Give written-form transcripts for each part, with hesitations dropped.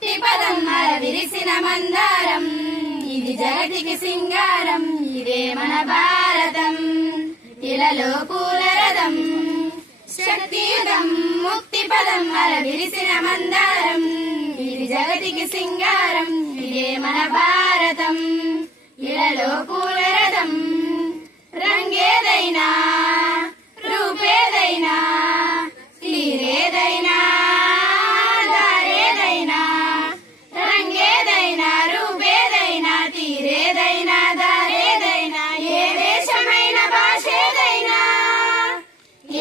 ముక్తి పదం విరిసిన మందారం ఇది జగతికి సింగారం ఇదే మన భారతం ఇలలో పూల రథం శక్తియుగం ముక్తి పదం విరిసిన మందారం ఇది జగతికి సింగారం ఇదే మన భారతం ఇలలో పూల రథం రంగేదైనా రూపేదైనా తీరేదైనా దారేదైనా రంగేదైనా రూపేదైనా తీరేదైనా దారేదైనా ఏ దేశమైన భాషేదైనా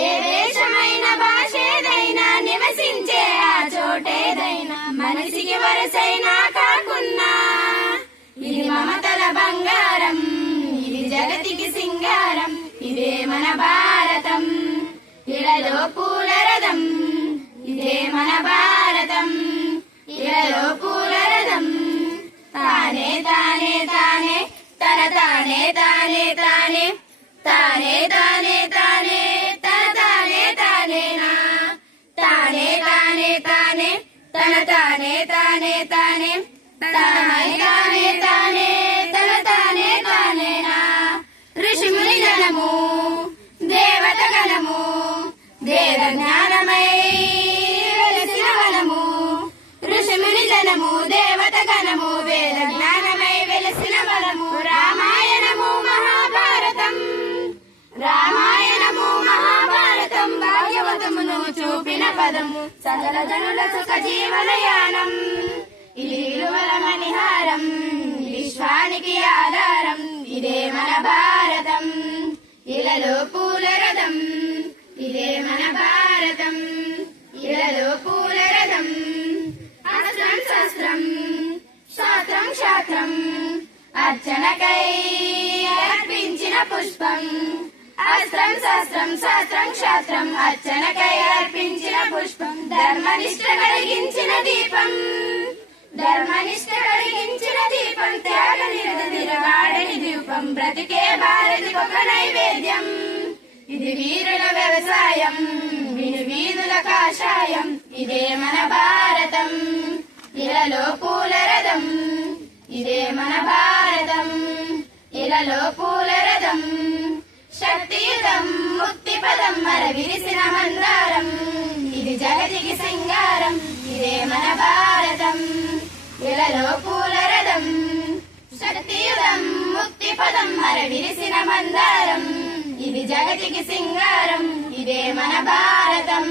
ఏ దేశమైన భాషేదైనా నివసించే ఆ చోటేదైనా మనిషికి వరసైనా కాకున్నా ఇది మమతల బంగారం ఇది జగతికి సింగారం ఇదే మన భారతం ఇలలో పూల రథం ఇదే మన భారతం ఇలలో పూల రథం తానే తానే తానే తన తానే తానే తానే తానే తానే తానే తన తానే తానేనా తానే తానే తానే తన తానే తానే తానే తానే తానే తానే తన తానే తానేనా ఋషిముని జనము దేవత గణము వేద జ్ఞానమై వెలసిన వనము ఋషిముని జనము దేవత గణము వేద జ్ఞానమై వెలసిన వనము రామాయణము మహాభారతం రామాయణము మహాభారతం భాగవతమును చూపిన పదము సకల జనుల సుఖ జీవనయానం ఇది విలువల మణిహారం విశ్వానికి ఆధారం ఇదే మన భారతం ఇలలో పూల రథం ఇదే మన భారతం ఇలలో పూల రథం అస్త్రం శస్త్రం శాస్త్రం శాస్త్రం అర్చనకై అర్పించిన పుష్పం అస్త్రం శస్త్రం శాస్త్రం శాస్త్ం అర్చనకై అర్పించిన పుష్పం ధర్మనిష్ట కలిగించిన దీపం ధర్మనిష్ట కలిగించిన దీపం త్యాగ నిరత తిరగాడని దీపం బ్రతికే భారతికి ఒక నైవేద్యం ఇది వీరుల వ్యవసాయం విను వీధుల కాషాయం ఇదే మన భారతం ఇలలో పూల రథం ఇదే మన భారతం ఇలలో పూల రథం శక్తియుతం ముక్తి పదం విరిసిన మందారం ఇది జగతికి సింగారం ఇదే మన భారతం ఇలలో పూల రథం శక్తియుతం ముక్తి పదం విరిసిన మందారం ఇది జగతికి సింగారం ఇదే మన భారతం